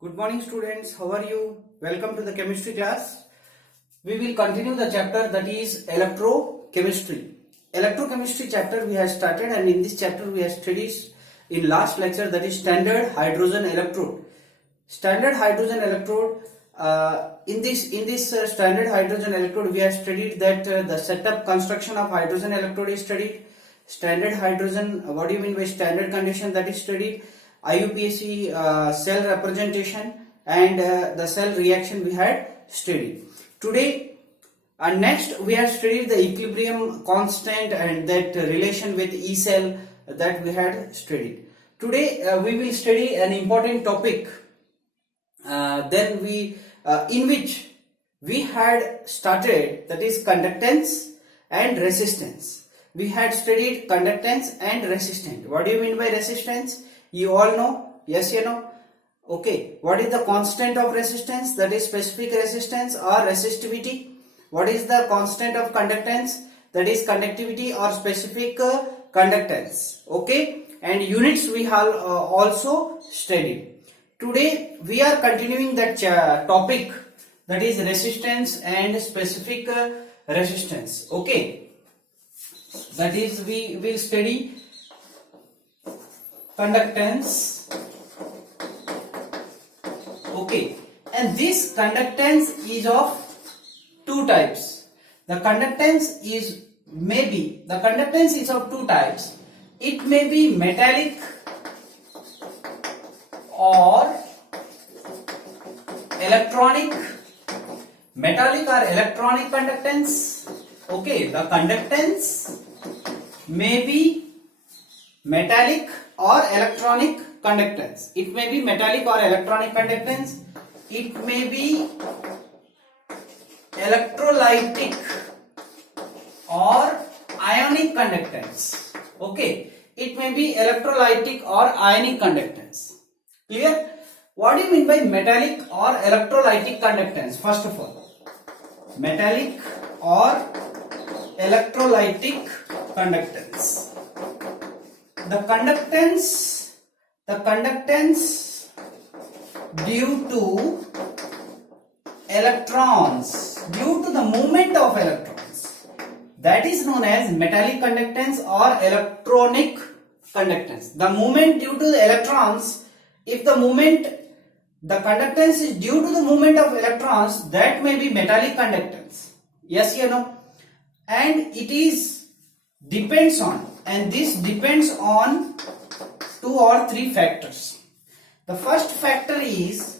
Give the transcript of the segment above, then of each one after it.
Good morning students, how are you? Welcome to the chemistry class. We will continue the chapter that is electrochemistry. Electrochemistry chapter we have started, and in this chapter we have studied in last lecture that is standard hydrogen electrode. Standard hydrogen electrode, in this standard hydrogen electrode we have studied that the setup construction of hydrogen electrode is studied. Standard hydrogen, what do you mean by standard condition, that is studied. IUPAC cell representation and the cell reaction we had studied. Today and next we have studied the equilibrium constant and that relation with E cell that we had studied. Today we will study an important topic in which we had started, that is conductance and resistance. We had studied conductance and resistance. What do you mean by resistance? You all know? Yes, you know? Okay. What is the constant of resistance? That is specific resistance or resistivity. What is the constant of conductance? That is conductivity or specific conductance. Okay. And units we have also studied. Today we are continuing that topic, that is resistance and specific resistance. Okay. That is, we will study conductance. Okay, and this conductance is of two types. The conductance is of two types. It may be metallic or electronic. Metallic or electronic conductance. Okay, the conductance may be metallic or electronic conductance. It may be metallic or electronic conductance. It may be electrolytic or ionic conductance. Okay, it may be electrolytic or ionic conductance. Clear? What do you mean by metallic or electrolytic conductance? First of all, metallic or electrolytic conductance. The conductance due to electrons, due to the movement of electrons, that is known as metallic conductance or electronic conductance. The movement due to the electrons, if the conductance is due to the movement of electrons, that may be metallic conductance. Yes, you know. And it is depends on, and this depends on two or three factors. The first factor is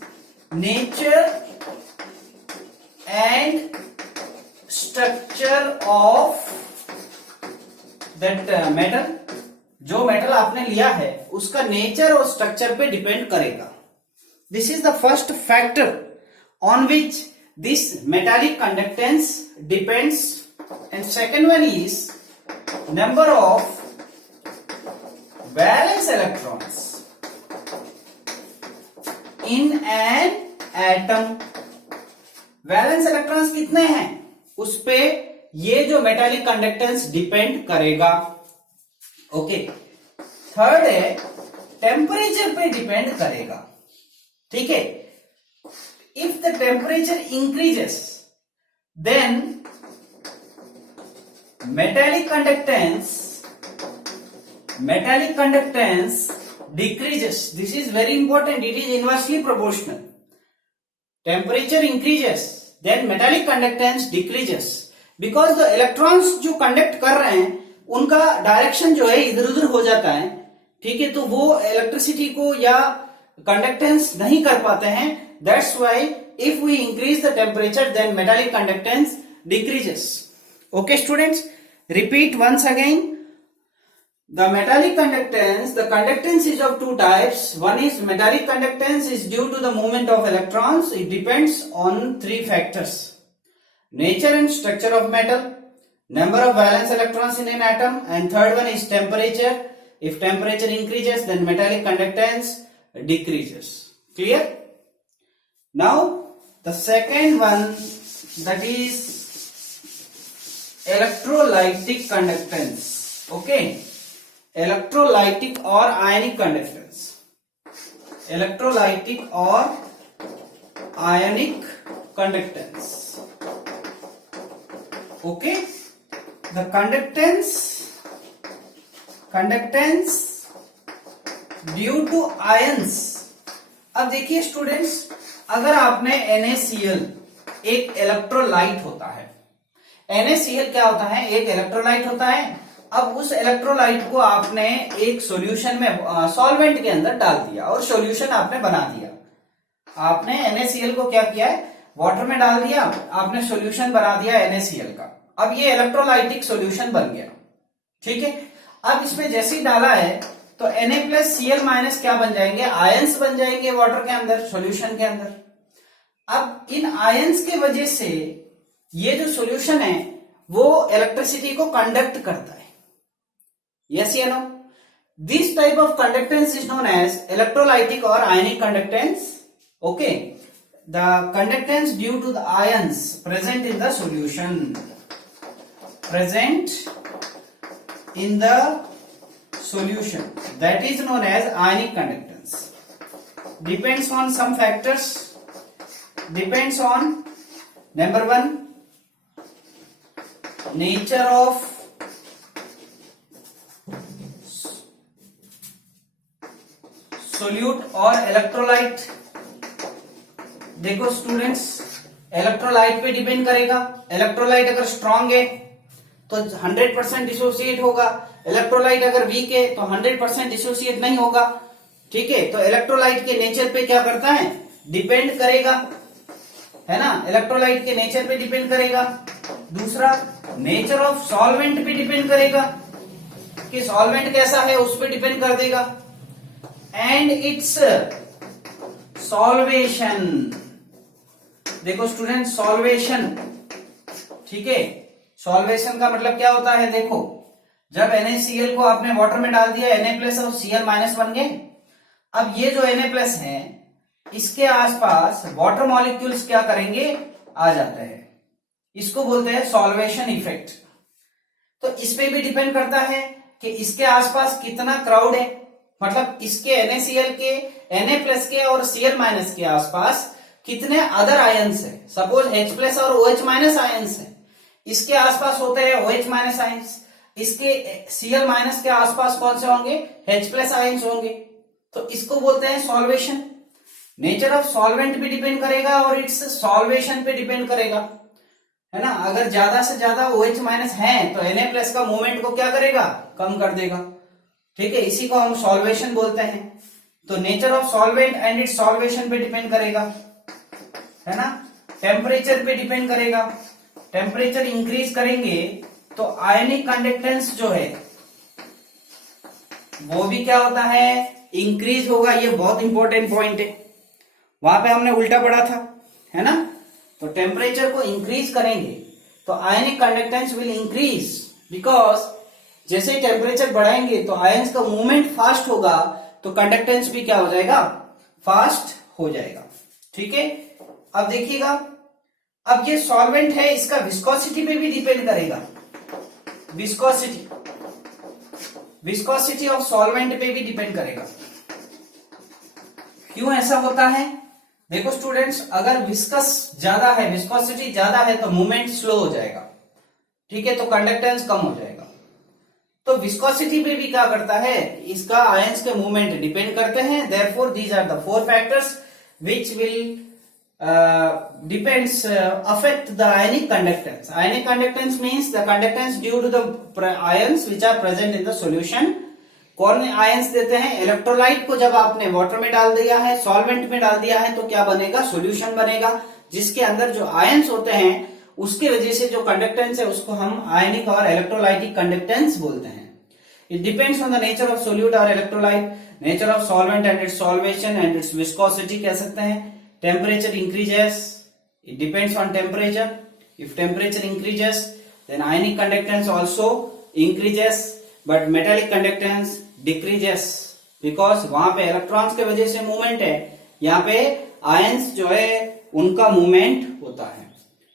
nature and structure of that metal. जो metal आपने लिया है उसका nature और structure पे depend करेगा. This is the first factor on which this metallic conductance depends. And second one is number of valence electrons in an atom. Valence electrons कितने हैं उस पे ये जो मेटालिक कंडक्टेंस डिपेंड करेगा. ओके. थर्ड है टेम्परेचर पे डिपेंड करेगा. ठीक है. If the temperature increases then metallic conductance decreases. This is very important. It is inversely proportional. Temperature increases, then metallic conductance decreases, because the electrons जो conduct कर रहे हैं उनका डायरेक्शन जो है इधर उधर हो जाता है. ठीक है. तो वो इलेक्ट्रिसिटी को या कंडक्टेंस नहीं कर पाते हैं. That's why if we increase the temperature, then metallic conductance decreases. Okay students, repeat once again. The metallic conductance, the conductance is of two types. One is metallic conductance is due to the movement of electrons. It depends on three factors: nature and structure of metal, number of valence electrons in an atom, and third one is temperature. If temperature increases, then metallic conductance decreases. Clear? Now the second one, that is electrolytic conductance. Okay, electrolytic or ionic conductance. electrolytic or ionic conductance. Okay, the conductance due to ions. अब देखिए students, अगर आपने NaCl एक electrolyte होता है, NaCl क्या होता है? एक इलेक्ट्रोलाइट होता है. अब उस इलेक्ट्रोलाइट को आपने एक सॉल्यूशन में सॉल्वेंट के अंदर डाल दिया और सॉल्यूशन आपने बना दिया. आपने NaCl को क्या किया है? वाटर में डाल दिया, आपने सॉल्यूशन बना दिया NaCl का. अब ये इलेक्ट्रोलाइटिक सॉल्यूशन बन गया. ठीक है, अब इसमें जैसे ही डाला है तो Na+Cl- क्या बन जाएंगे? आयंस बन जाएंगे वाटर के अंदर, सॉल्यूशन के अंदर. अब इन आयंस के वजह से ये जो सॉल्यूशन है वो इलेक्ट्रिसिटी को कंडक्ट करता है. यस या no? This type of conductance is known as electrolytic और ionic conductance. Okay, the conductance due to the ions present in the solution, present in the solution, that is known as ionic conductance. Depends on some factors. Depends on number 1, nature of solute or electrolyte. देखो students, electrolyte पे depend करेगा. Electrolyte अगर strong है तो 100% dissociate होगा. Electrolyte अगर week है तो 100% डिसोसिएट नहीं होगा. ठीक है, तो इलेक्ट्रोलाइट के नेचर पे क्या करता है? डिपेंड करेगा, है ना? इलेक्ट्रोलाइट के नेचर पे डिपेंड करेगा. दूसरा, नेचर ऑफ सॉल्वेंट पे डिपेंड करेगा कि सॉल्वेंट कैसा है, उस पर डिपेंड कर देगा. And it's solvation. देखो स्टूडेंट, सॉल्वेशन, ठीक है, सॉल्वेशन का मतलब क्या होता है? देखो, जब NaCl को आपने वाटर में डाल दिया, Na+ और Cl- बन गए. अब ये जो Na+ है, इसके आसपास वाटर मॉलिक्यूल्स क्या करेंगे? आ जाते हैं. इसको बोलते हैं सॉल्वेशन इफेक्ट. तो इस पे भी डिपेंड करता है कि इसके आसपास कितना क्राउड है, मतलब इसके NaCl के, Na+ के और Cl- के आसपास कितने अदर आयंस है. सपोज H+ और OH- आयंस है, इसके आसपास होते हैं OH- आयंस. इसके Cl- के आसपास कौन से होंगे? H+ आयंस होंगे. तो इसको बोलते हैं सॉल्वेशन. नेचर ऑफ सॉल्वेंट भी डिपेंड करेगा और इट्स सॉल्वेशन पे डिपेंड करेगा, है ना? अगर ज्यादा से ज्यादा OH- है तो Na+ का मूवमेंट को क्या करेगा? कम कर देगा. ठीक है, इसी को हम सॉल्वेशन बोलते हैं. तो nature of solvent and it's solvation पे डिपेंड करेगा, है ना? टेम्परेचर पे डिपेंड करेगा. टेम्परेचर इंक्रीज करेंगे तो आयनिक कंडक्टेंस जो है वो भी क्या होता है? इंक्रीज होगा. ये बहुत इंपॉर्टेंट पॉइंट है, वहां पे हमने उल्टा पढ़ा था, है ना? तो टेम्परेचर को इंक्रीज करेंगे तो ionic conductance will increase, because जैसे ही टेम्परेचर बढ़ाएंगे तो आयंस का मूवमेंट फास्ट होगा, तो कंडक्टेंस भी क्या हो जाएगा? फास्ट हो जाएगा. ठीक है, अब देखिएगा, अब ये सॉल्वेंट है, इसका विस्कोसिटी पे भी डिपेंड करेगा. विस्कोसिटी ऑफ सॉल्वेंट पे भी डिपेंड करेगा. क्यों ऐसा होता है? देखो स्टूडेंट्स, अगर विस्कस ज्यादा है, विस्कोसिटी ज्यादा है तो मूवमेंट स्लो हो जाएगा. ठीक है, तो कंडक्टेंस कम हो जाएगा. तो विस्कोसिटी पे भी क्या करता है? इसका आयंस के मूवमेंट डिपेंड करते हैं. Therefore these are the 4 factors which will depends affect the ionic conductance. Ionic conductance means the conductance due to the ions which are present in the solution. कौन आयंस देते हैं? Electrolyte को जब आपने water में डाल दिया है, सॉल्वेंट में डाल दिया है, तो क्या बनेगा? सॉल्यूशन बनेगा, जिसके अंदर जो आयंस होते हैं उसकी वजह से जो कंडक्टेंस है उसको हम आयनिक और इलेक्ट्रोलाइटिक कंडक्टेंस बोलते हैं. It depends on the nature of solute or electrolyte, nature of solvent and its solvation and its viscosity कह सकते हैं. Temperature increases, it depends on temperature. If temperature increases, then ionic conductance also increases, but metallic conductance decreases because वहां पे electrons के वजह से movement है, यहाँ पे आयंस जो है उनका मूवमेंट होता है.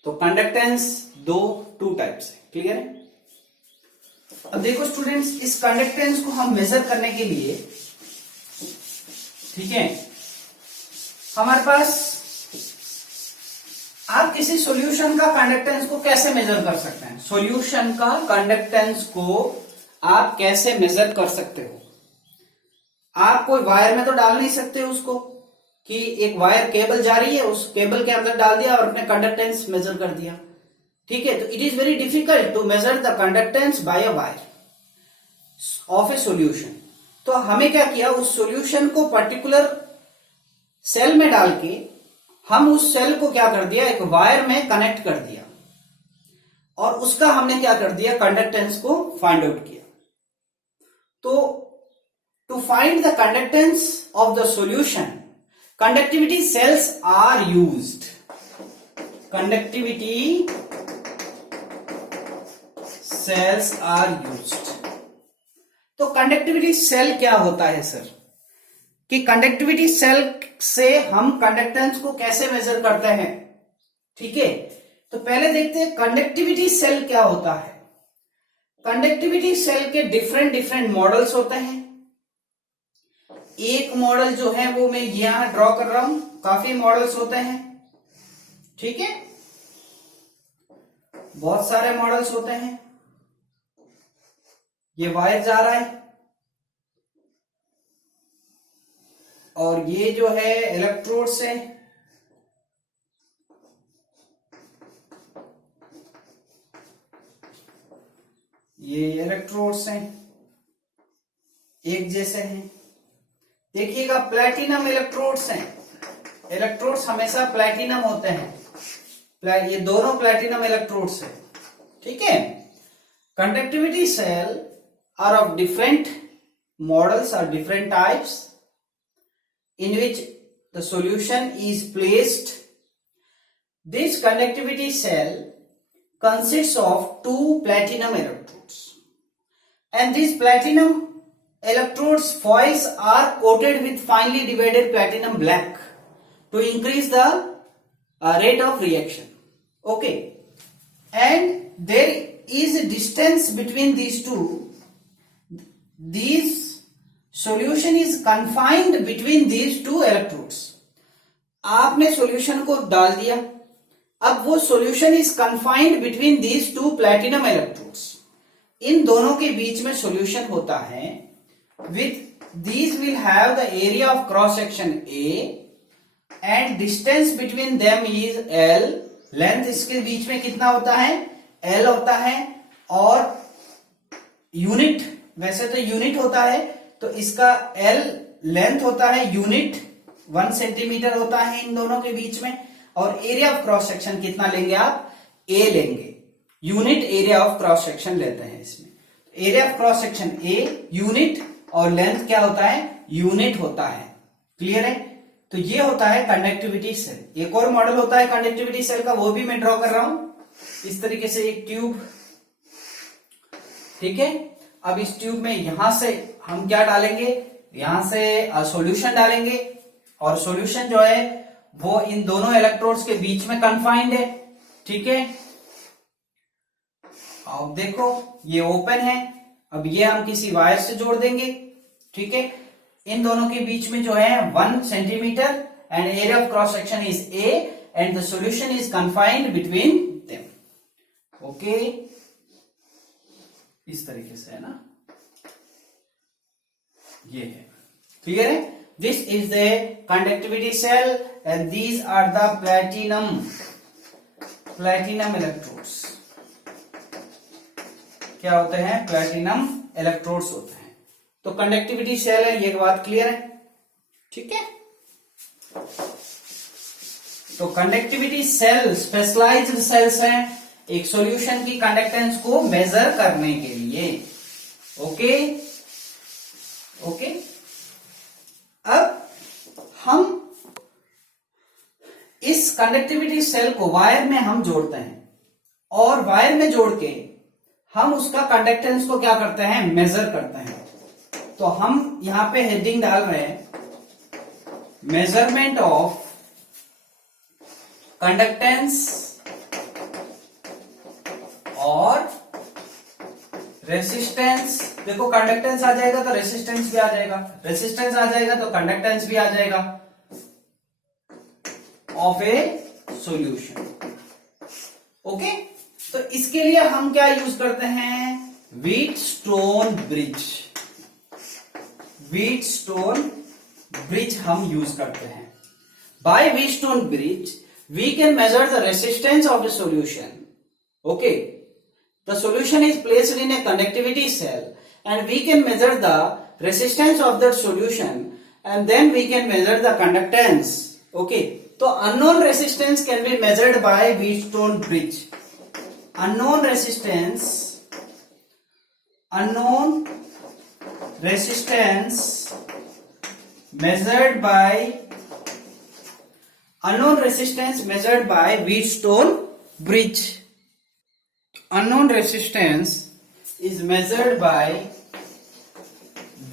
तो कंडक्टेंस टू टाइप्स है. क्लियर है? अब देखो स्टूडेंट्स, इस कंडक्टेंस को हम मेजर करने के लिए, ठीक है, हमारे पास आप किसी सॉल्यूशन का कंडक्टेंस को कैसे मेजर कर सकते हैं? सॉल्यूशन का कंडक्टेंस को आप कैसे मेजर कर सकते हो? आप कोई वायर में तो डाल नहीं सकते उसको कि एक वायर केबल जा रही है, उस केबल के अंदर डाल दिया और अपने कंडक्टेंस मेजर कर दिया, ठीक है? तो it is very difficult to measure the conductance by a wire of a solution. तो हमें क्या किया, उस सॉल्यूशन को पर्टिकुलर सेल में डाल के हम उस सेल को क्या कर दिया, एक वायर में कनेक्ट कर दिया और उसका हमने क्या कर दिया, कंडक्टेंस को फाइंड आउट किया। तो to find the conductance of the solution, conductivity cells are used. Conductivity cells are used. तो कंडक्टिविटी सेल क्या होता है सर? कि कंडक्टिविटी सेल से हम कंडक्टेंस को कैसे मेजर करते हैं, ठीक है? तो पहले देखते हैं कंडक्टिविटी सेल क्या होता है। कंडक्टिविटी सेल के डिफरेंट डिफरेंट मॉडल्स होते हैं। एक मॉडल जो है वो मैं यहां ड्रॉ कर रहा हूं, काफी मॉडल्स होते हैं, ठीक है? बहुत सारे मॉडल्स होते हैं। ये वायर जा रहा है और ये जो है इलेक्ट्रोड्स है, ये इलेक्ट्रोड्स हैं, एक जैसे हैं। देखिएगा प्लैटिनम इलेक्ट्रोड्स हैं, इलेक्ट्रोड्स हमेशा प्लैटिनम होते हैं, ये दोनों प्लैटिनम इलेक्ट्रोड्स हैं, ठीक है? Conductivity cell are of different models और different types in which the solution is placed. This conductivity cell consists of two platinum electrodes, and these platinum electrodes foils are coated with finely divided platinum black to increase the rate of reaction. Okay, and there is a distance between these two. These solution is confined between these two electrodes. आपने solution को डाल दिया, अब वो solution is confined between these two platinum electrodes. इन दोनों के बीच में सॉल्यूशन होता है। With these will have the area of cross section A and distance between them is L. Length इसके बीच में कितना होता है, एल होता है। और यूनिट, वैसे तो यूनिट होता है, तो इसका एल लेंथ होता है, यूनिट 1 सेंटीमीटर होता है इन दोनों के बीच में। और एरिया ऑफ क्रॉस सेक्शन कितना लेंगे आप, ए लेंगे, unit area of cross section लेते हैं इसमें। Area of cross section A, unit, और लेंथ क्या होता है, यूनिट होता है। क्लियर है? तो ये होता है कंडक्टिविटी सेल। एक और मॉडल होता है कंडक्टिविटी सेल का, वो भी मैं ड्रॉ कर रहा हूं इस तरीके से, एक ट्यूब, ठीक है? अब इस ट्यूब में यहां से हम क्या डालेंगे, यहां से सॉल्यूशन डालेंगे और सॉल्यूशन जो है वो इन दोनों इलेक्ट्रोड्स के बीच में कन्फाइंड है, ठीक है? अब देखो ये ओपन है, अब ये हम किसी वायर से जोड़ देंगे, ठीक है? इन दोनों के बीच में जो है 1 centimetre and area of cross section is A and the solution is confined between them. Okay, इस तरीके से है ना, ये है। क्लियर है? This is the conductivity cell and these are the platinum electrodes. क्या होते हैं, प्लैटिनम इलेक्ट्रोड्स होते हैं। तो कंडक्टिविटी सेल है, ये बात क्लियर है, ठीक है? तो कंडक्टिविटी सेल स्पेशलाइज्ड सेल्स हैं एक सॉल्यूशन की कंडक्टेंस को मेजर करने के लिए। ओके ओके, अब हम इस कंडक्टिविटी सेल को वायर में हम जोड़ते हैं और वायर में जोड़ के हम उसका कंडक्टेंस को क्या करते हैं, मेजर करते हैं। तो हम यहां पे हेडिंग डाल रहे हैं, मेजरमेंट ऑफ कंडक्टेंस और रेसिस्टेंस। देखो कंडक्टेंस आ जाएगा तो रेसिस्टेंस भी आ जाएगा, रेसिस्टेंस आ जाएगा तो कंडक्टेंस भी आ जाएगा ऑफ ए सॉल्यूशन। ओके, तो इसके लिए हम क्या यूज करते हैं? Wheatstone bridge. व्हीटस्टोन ब्रिज हम यूज करते हैं। By Wheatstone bridge we can measure the resistance of the solution. Okay, the solution is placed in a conductivity cell and we can measure the resistance of that solution and then we can measure the conductance. Okay, so unknown resistance can be measured by Wheatstone bridge. Unknown resistance measured by Wheatstone bridge. Unknown resistance is measured by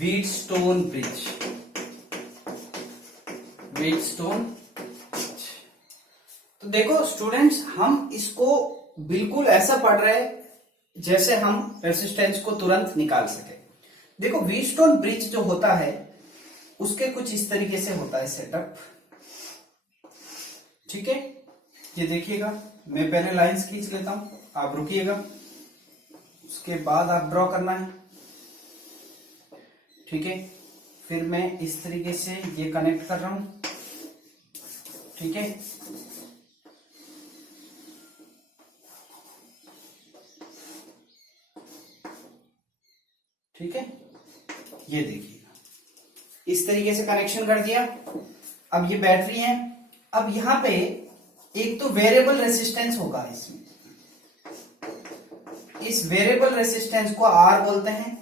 Wheatstone bridge. Wheatstone bridge. तो देखो students, हम इसको बिल्कुल ऐसा पढ़ रहे हैं जैसे हम रेसिस्टेंस को तुरंत निकाल सके। देखो व्हीटस्टोन ब्रिज जो होता है उसके कुछ इस तरीके से होता है सेटअप। ठीक है, ये देखिएगा, मैं पहले लाइंस खींच लेता हूं, आप रुकिएगा, उसके बाद आप ड्रॉ करना है। ठीक है, फिर मैं इस तरीके से ये कनेक्ट कर रहा हूं। ठीक है, ठीक है, ये देखिएगा, इस तरीके से कनेक्शन कर दिया। अब ये बैटरी है। अब यहां पे एक तो वेरिएबल रेसिस्टेंस होगा इसमें, इस वेरिएबल रेसिस्टेंस को R बोलते हैं,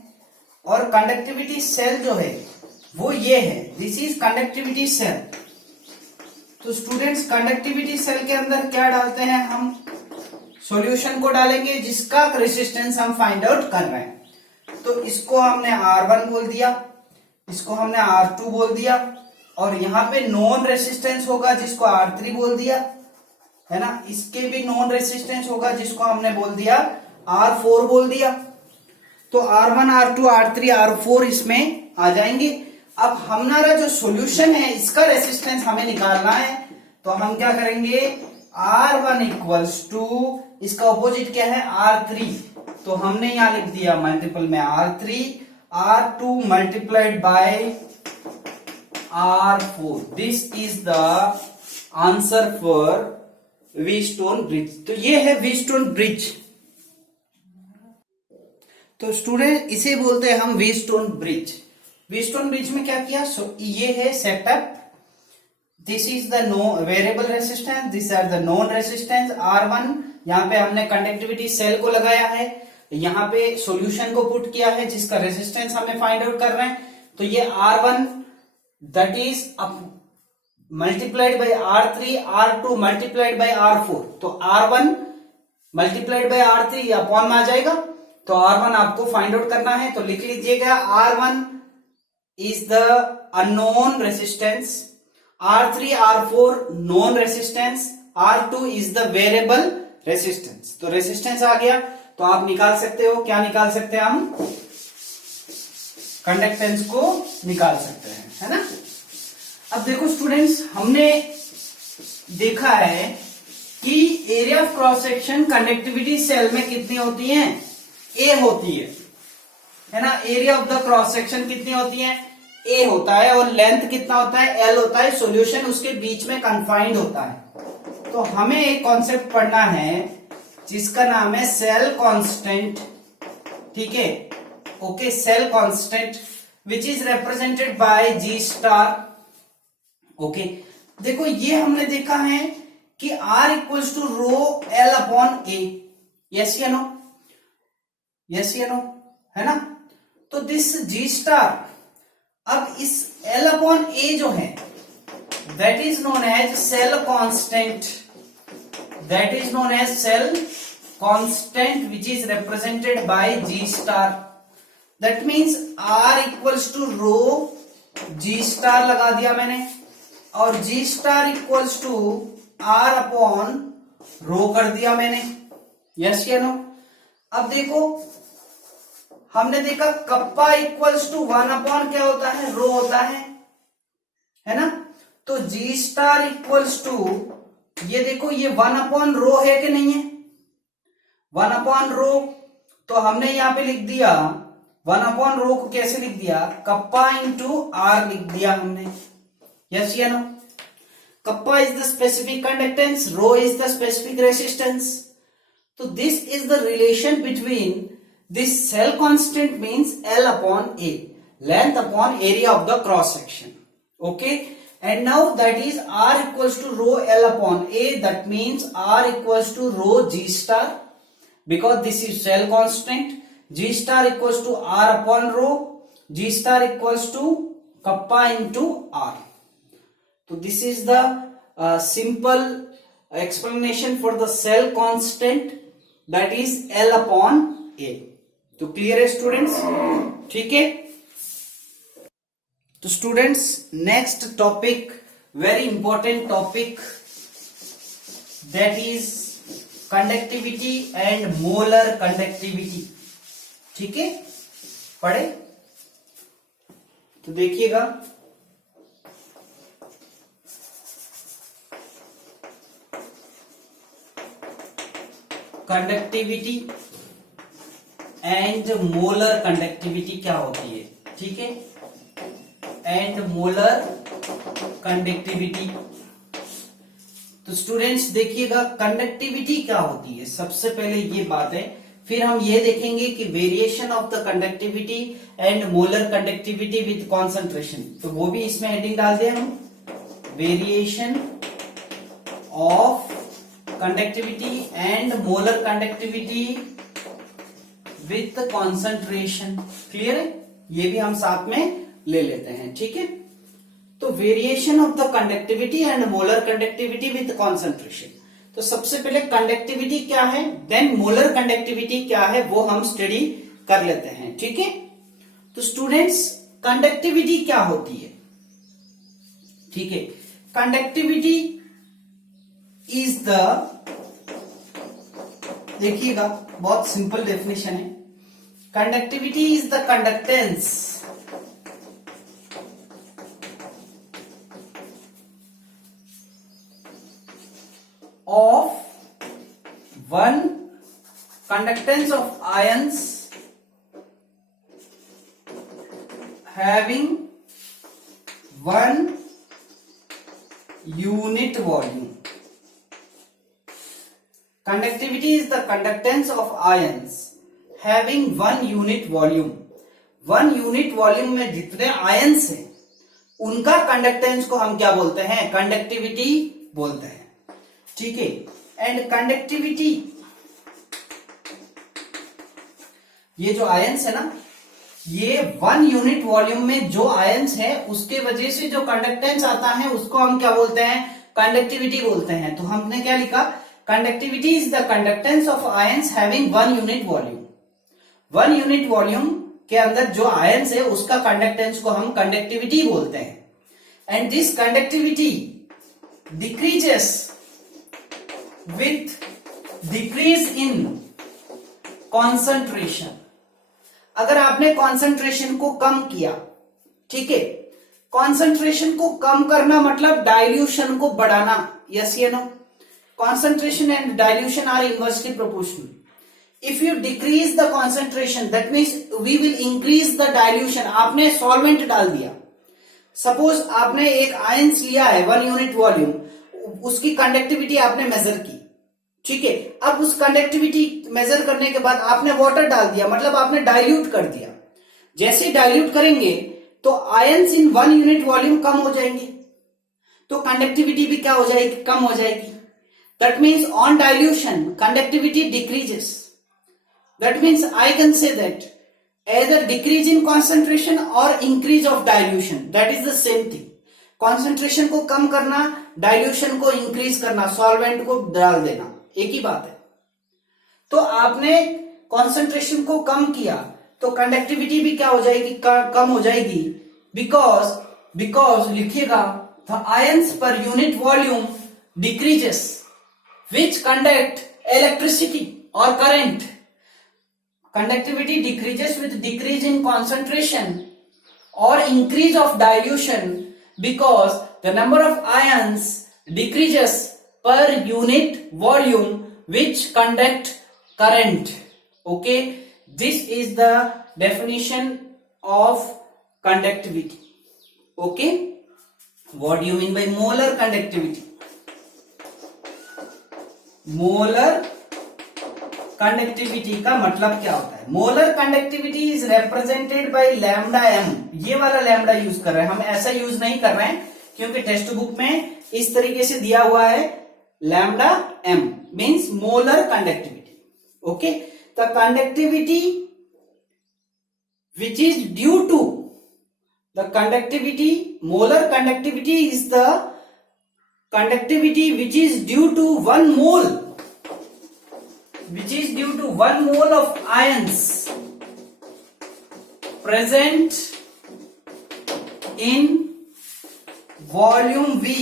और कंडक्टिविटी सेल जो है वो ये है, दिस इज कंडक्टिविटी सेल। तो स्टूडेंट्स, कंडक्टिविटी सेल के अंदर क्या डालते हैं हम? सॉल्यूशन को डालेंगे जिसका रेसिस्टेंस हम फाइंड आउट कर रहे हैं। तो इसको हमने R1 बोल दिया, इसको हमने R2 बोल दिया, और यहां पे नॉन रेसिस्टेंस होगा जिसको R3 बोल दिया, है ना। इसके भी नॉन रेसिस्टेंस होगा जिसको हमने बोल दिया R4 बोल दिया। तो R1, R2, R3, R4 इसमें आ जाएंगे। अब हमारा जो सॉल्यूशन है इसका रेसिस्टेंस हमें निकालना है, तो हम क्या करेंगे? R1 इक्वल्स टू, इसका ऑपोजिट क्या है? R3। तो हमने यहां लिख दिया मल्टीपल में R3, R2 multiplied by R4। This is the answer for Wheatstone bridge. तो ये है व्हीटस्टोन ब्रिज। तो स्टूडेंट, इसे बोलते हैं हम व्हीटस्टोन ब्रिज। व्हीटस्टोन ब्रिज में क्या किया? ये है setup, this is the variable resistance, this are the known resistance. R1 यहाँ पे हमने कंडक्टिविटी सेल को लगाया है, यहाँ पे सॉल्यूशन को पुट किया है जिसका रेसिस्टेंस हमें फाइंड आउट कर रहे हैं। तो ये R1 that is multiplied by R3, R2 multiplied by R4। तो R1 multiplied by R3 upon में आ जाएगा। तो R1 आपको फाइंड आउट करना है, तो लिख लीजिएगा R1 is the unknown resistance, R3, R4 non resistance, R2 is the variable resistance. तो रेसिस्टेंस आ गया, तो आप निकाल सकते हो, क्या निकाल सकते हैं हम? कंडक्टेंस को निकाल सकते हैं, है ना। अब देखो स्टूडेंट्स, हमने देखा है कि area of cross section conductivity cell में कितनी होती है? A होती है ना। Area of the cross section कितनी होती है? A होता है, और लेंथ कितना होता है? L होता है। सॉल्यूशन उसके बीच में कन्फाइंड होता है। तो हमें एक कॉन्सेप्ट पढ़ना है जिसका नाम है सेल कांस्टेंट। ठीक है, okay, cell constant which is represented by G star. Okay, देखो ये हमने देखा है कि R equals to rho L upon A। Yes या नो? यस या नो, है ना। तो दिस G स्टार, अब इस L अपॉन A जो है that is known as cell constant, that is known as cell constant which is represented by G star. That means R equals to rho G star लगा दिया मैंने, और G star equals to R upon rho कर दिया मैंने। Yes या no? अब देखो, हमने देखा कप्पा इक्वल्स टू 1 अपॉन क्या होता है? रो होता है ना। तो G स्टार इक्वल्स टू ये देखो ये 1/रो है कि नहीं है? 1/रो, तो हमने यहां पे लिख दिया 1/रो को कैसे लिख दिया? कप्पा इंटू आर लिख दिया हमने। यस या no? Kappa is the specific conductance, rho is the specific resistance. तो this is the relation between this cell constant means L upon A, length upon area of the cross section. Okay, and now that is R equals to rho L upon A, that means R equals to rho G star, because this is cell constant. G star equals to R upon rho, G star equals to kappa into R. So this is the simple explanation for the cell constant, that is L upon A. तो clear है students? ठीक है। तो students next topic, very important topic, that is conductivity and molar conductivity. ठीक है, पढ़े तो देखिएगा। कंडक्टिविटी एंड मोलर कंडक्टिविटी क्या होती है? ठीक है, एंड मोलर कंडक्टिविटी। तो स्टूडेंट्स देखिएगा कंडक्टिविटी क्या होती है, सबसे पहले ये बात है। फिर हम ये देखेंगे कि variation of the conductivity and molar conductivity with concentration, तो वो भी इसमें हेडिंग डाल दिया हम, variation of conductivity and molar conductivity with concentration. Clear है? ये भी हम साथ में ले लेते हैं। ठीक है, तो variation of the conductivity and molar conductivity with concentration. तो सबसे पहले कंडक्टिविटी क्या है, देन मोलर कंडक्टिविटी क्या है, वो हम स्टडी कर लेते हैं। ठीक है, तो स्टूडेंट्स कंडक्टिविटी क्या होती है? ठीक है, कंडक्टिविटी इज द, देखिएगा बहुत सिंपल डेफिनेशन है। Conductivity is the conductance of one conductance of ions having one unit volume. Conductivity is the conductance of ions having one unit volume. One unit volume में जितने ions हैं उनका conductance को हम क्या बोलते हैं? कंडक्टिविटी बोलते हैं। ठीक है, एंड कंडक्टिविटी, ये जो आयंस है ना, ये वन यूनिट वॉल्यूम में जो आयंस है उसके वजह से जो कंडक्टेंस आता है उसको हम क्या बोलते हैं? कंडक्टिविटी बोलते हैं। तो हमने क्या लिखा? Conductivity is the conductance of ions having one unit volume. One unit volume के अंदर जो आयंस है उसका कंडक्टेंस को हम कंडक्टिविटी बोलते हैं। And this conductivity decreases with decrease in concentration. अगर आपने कॉन्सेंट्रेशन को कम किया, ठीक है, कॉन्सेंट्रेशन को कम करना मतलब डाइल्यूशन को बढ़ाना। यस या no? Concentration and dilution are inversely proportional. If you decrease the concentration, that means we will increase the dilution. आपने सॉल्वेंट डाल दिया, सपोज आपने एक आयंस लिया है वन यूनिट वॉल्यूम, उसकी कंडक्टिविटी आपने मेजर की, ठीक है। अब उस कंडक्टिविटी मेजर करने के बाद आपने वाटर डाल दिया, मतलब आपने डाइल्यूट कर दिया। जैसे डाइल्यूट करेंगे तो ions in one unit volume कम हो जाएंगे, तो कंडक्टिविटी भी क्या हो जाएगी? कम हो जाएगी। That means on dilution conductivity decreases. That means I can say that either decrease in concentration or increase of dilution. That is the same thing. Concentration को कम करना, dilution को increase करना, solvent को डाल देना, एक ही बात है। तो आपने concentration को कम किया तो conductivity भी क्या हो जाएगी? कम हो जाएगी। Because लिखिएगा the ions per unit volume decreases which conduct electricity or current. Conductivity decreases with decrease in concentration or increase of dilution because the number of ions decreases per unit volume which conduct current. Okay, this is the definition of conductivity. Okay, what do you mean by molar conductivity? Molar conductivity का मतलब क्या होता है? Molar conductivity is represented by lambda M. ये वाला lambda use कर रहे हैं हम, ऐसा यूज नहीं कर रहे हैं क्योंकि टेक्स्ट बुक में इस तरीके से दिया हुआ है lambda M means molar conductivity. Okay, the conductivity which is due to the conductivity, molar conductivity is the conductivity which is due to 1 mole, which is due to 1 mole of ions present in volume V,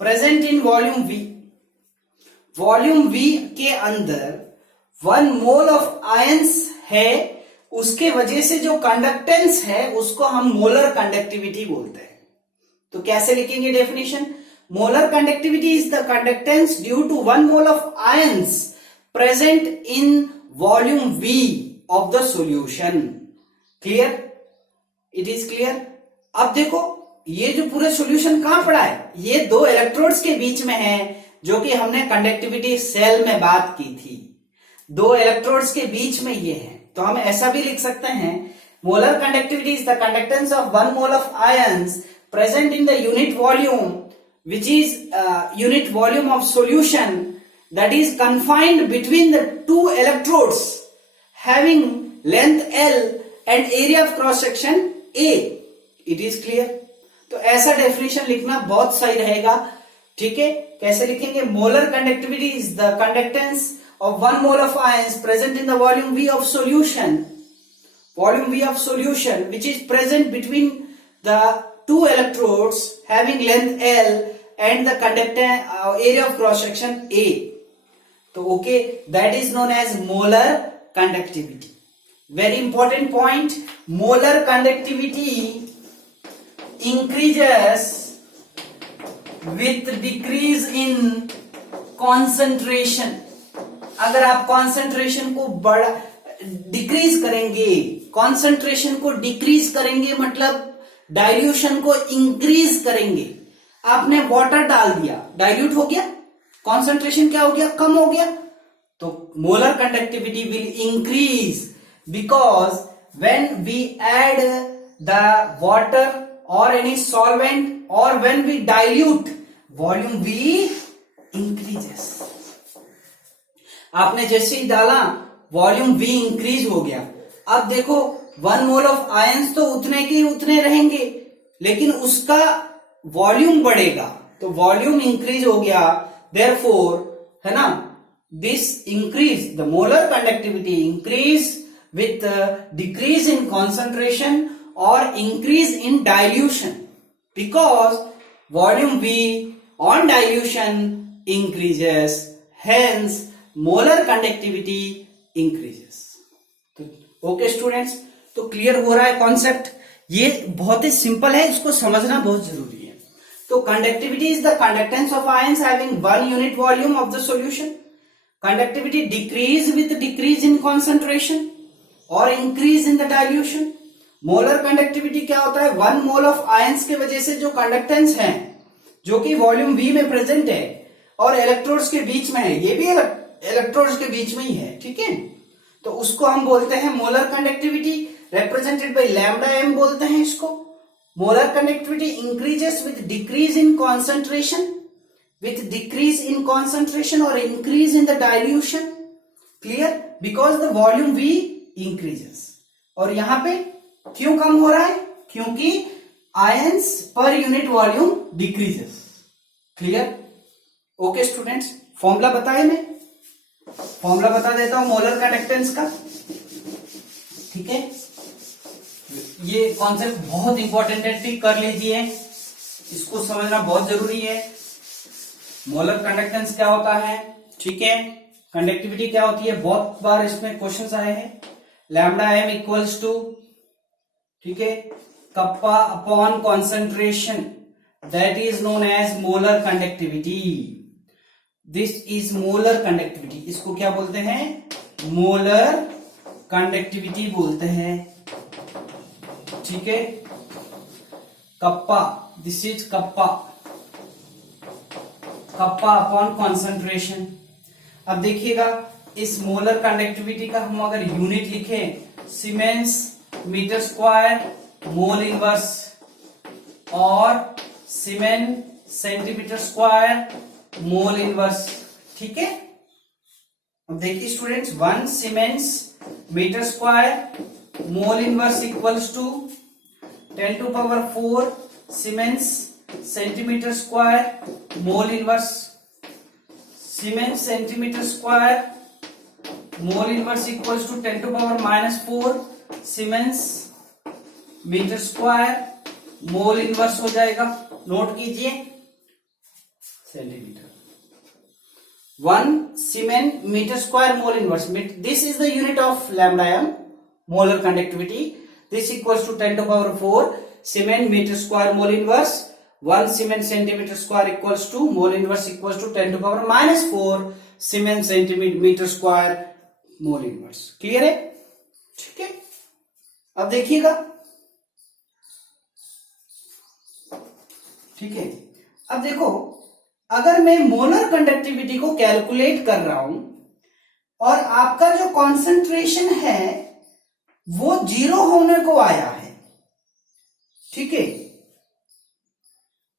present in volume V. Volume V के अंदर 1 mole of ions है, उसके वजह से जो conductance है उसको हम मोलर कंडक्टिविटी बोलते हैं. तो कैसे लिखेंगे definition? Molar conductivity is the conductance due to 1 mole of ions present in volume V of the solution. Clear? It is clear. अब देखो ये जो पूरा सॉल्यूशन कहां पड़ा है, ये 2 इलेक्ट्रोड्स के बीच में है, जो कि हमने कंडक्टिविटी सेल में बात की थी. 2 इलेक्ट्रोड्स के बीच में ये है, तो हम ऐसा भी लिख सकते हैं molar conductivity is the conductance of 1 mole of ions present in the unit volume, which is unit volume of solution that is confined between the 2 electrodes having length L and area of cross section A. It is clear? तो ऐसा definition लिखना बहुत सही रहेगा. ठीक है, कैसे लिखेंगे? Molar conductivity is the conductance of 1 mole of ions present in the volume V of solution, volume V of solution which is present between the 2 electrodes having length L and the area of cross section A. तो okay, that is known as molar conductivity. Very important point, molar conductivity increases with decrease in concentration. अगर आप concentration को बड़ा decrease करेंगे, concentration को decrease करेंगे मतलब dilution को इंक्रीज करेंगे. आपने वाटर डाल दिया, डाइल्यूट हो गया, कॉन्सेंट्रेशन क्या हो गया? कम हो गया. तो molar conductivity will increase because when we add the water और एनी सॉल्वेंट और when we dilute, volume we increases. आपने जैसे ही डाला वॉल्यूम वी इंक्रीज हो गया. अब देखो 1 मोल ऑफ आयंस तो उतने के उतने रहेंगे, लेकिन उसका वॉल्यूम बढ़ेगा, तो वॉल्यूम इंक्रीज हो गया. देयरफॉर, है ना, this increase the molar conductivity increase with decrease in concentration और increase in dilution because volume V on dilution increases, hence molar conductivity increases. Okay students, तो क्लियर हो रहा है कॉन्सेप्ट? ये बहुत ही सिंपल है, इसको समझना बहुत जरूरी है. तो conductivity is the conductance of ions having 1 unit volume of the solution. Conductivity decrease with decrease in concentration और increase in the dilution. Molar conductivity क्या होता है? 1 मोल ऑफ आयंस के वजह से जो कंडक्टेंस है, जो कि वॉल्यूम V में प्रेजेंट है और इलेक्ट्रोड्स के बीच में है, ये भी इलेक्ट्रोड्स के बीच में ही है. ठीक है, तो उसको हम बोलते हैं molar conductivity, represented by lambda M बोलते हैं इसको. Molar conductivity increases with decrease in concentration, with decrease in concentration और increase in the dilution. Clear? Because the volume V increases. और यहां पे क्यों कम हो रहा है? क्योंकि ions per unit volume decreases. Clear? Okay students, formula बताए, मैं फॉर्मूला बता देता हूं मोलर कंडक्टेंस का. ठीक है, ये कॉन्सेप्ट बहुत इंपॉर्टेंट है, ठीक कर लीजिए, इसको समझना बहुत जरूरी है. मोलर कंडक्टेंस क्या होता है? ठीक है, कंडक्टिविटी क्या होती है? बहुत बार इसमें क्वेश्चंस आए हैं. लैम्डा एम इक्वल्स टू, ठीक है, kappa upon concentration that is known as molar conductivity. This is molar conductivity. इसको क्या बोलते हैं? molar conductivity बोलते हैं. ठीक है, kappa, this is kappa, kappa upon concentration. अब देखिएगा इस मोलर कंडक्टिविटी का हम अगर यूनिट लिखें siemens metre square mole inverse और siemens centimetre square mole inverse. ठीक है, अब देखिए students, 1 siemens metre square mole inverse equals to 10 to power 4 siemens centimetre square mole inverse. Siemens centimetre square mole inverse equals to 10 to power -4 siemens metre square mole inverse हो जाएगा. Note कीजिए, centimetre 1 siemens metre square mole inverse. This is the unit of lambda M molar conductivity. This equals to 10 to power 4 siemens metre square mole inverse. 1 siemens centimetre square equals to mole inverse equals to 10 to power -4 siemens centimetre square mole inverse. Clear है? ठीक है, अब देखिएगा. ठीक है, अब देखो, अगर मैं मोलर कंडक्टिविटी को कैलकुलेट कर रहा हूं और आपका जो कॉन्सेंट्रेशन है वो 0 होने को आया है. ठीक है,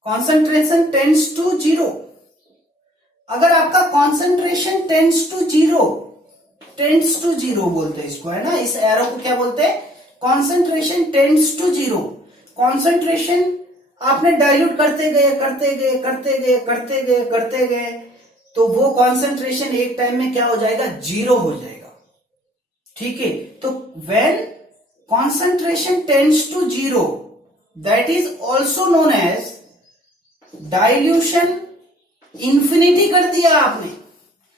कॉन्सेंट्रेशन टेंड्स टू 0. अगर आपका कॉन्सेंट्रेशन टेंड्स टू 0 बोलते हैं इसको, है ना, इस एरो को क्या बोलते हैं? Concentration tends to 0. कॉन्सेंट्रेशन आपने डाइल्यूट करते गए तो वो कॉन्सेंट्रेशन एक टाइम में क्या हो जाएगा? 0 हो जाएगा. ठीक है, तो when concentration tends to 0 that is also known as dilution. Infinity कर दिया आपने,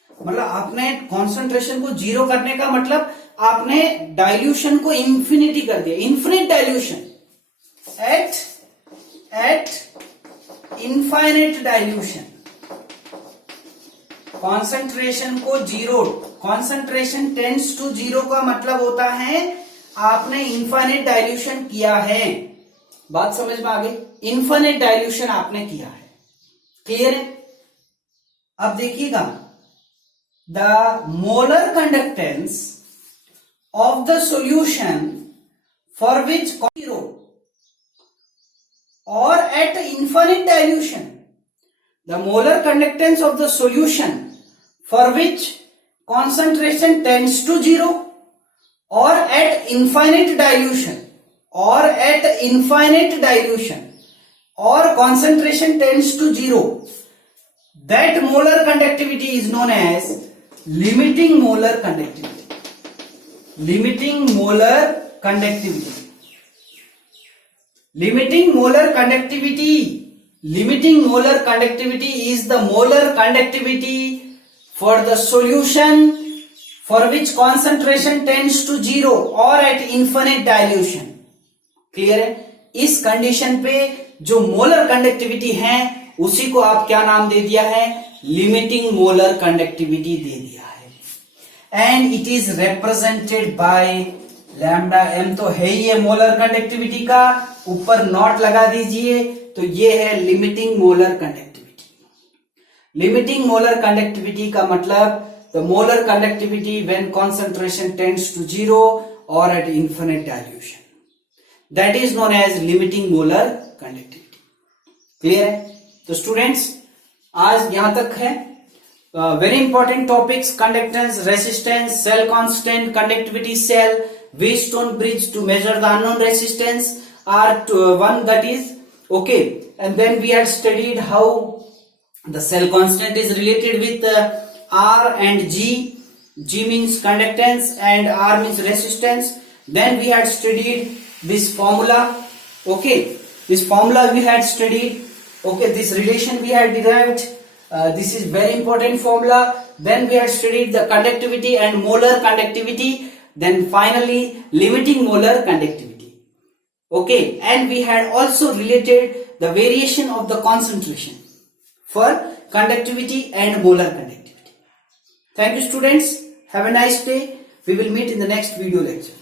मतलब आपने कॉन्सेंट्रेशन को 0 करने का मतलब आपने डाइल्यूशन को इंफिनिटी कर दिया. Infinite dilution, eight infinite dilution. Concentration को 0, कॉन्सेंट्रेशन टेंड्स टू 0 का मतलब होता है आपने इनफाइनाइट डाइल्यूशन किया है. बात समझ में आ गई? इनफाइनाइट डाइल्यूशन आपने किया है. क्लियर है? अब देखिएगा, the molar conductance of the solution for which 0 or at infinite dilution, the molar conductance of the solution for which concentration tends to 0 or at infinite dilution or concentration tends to 0, that molar conductivity is known as limiting molar conductivity. Limiting molar conductivity. Limiting molar conductivity is the molar conductivity for the solution for which concentration tends to 0 or at infinite dilution. Clear है? इस condition पे जो molar conductivity है उसी को आप क्या नाम दे दिया है? लिमिटिंग मोलर कंडक्टिविटी दे दिया है. And it is represented by lambda M. तो है ही है मोलर कंडक्टिविटी का, ऊपर नॉट लगा दीजिए, तो ये है limiting molar conductivity. Limiting molar conductivity का मतलब the molar conductivity when concentration tends to 0 और at infinite dilution, that is known as limiting molar conductivity. Clear है? तो स्टूडेंट्स, आज यहां तक है. Very important topics: conductance, resistance, cell constant, conductivity cell, Wheatstone bridge to measure the unknown resistance are one that is okay. And then we had studied how the cell constant is related with R and G. G means conductance and R means resistance. Then we had studied this formula. Okay, this formula we had studied. Okay, this relation we had derived. This is very important formula. Then we had studied the conductivity and molar conductivity. Then finally limiting molar conductivity. Okay, and we had also related the variation of the concentration for conductivity and molar conductivity. Thank you students. Have a nice day. We will meet in the next video lecture.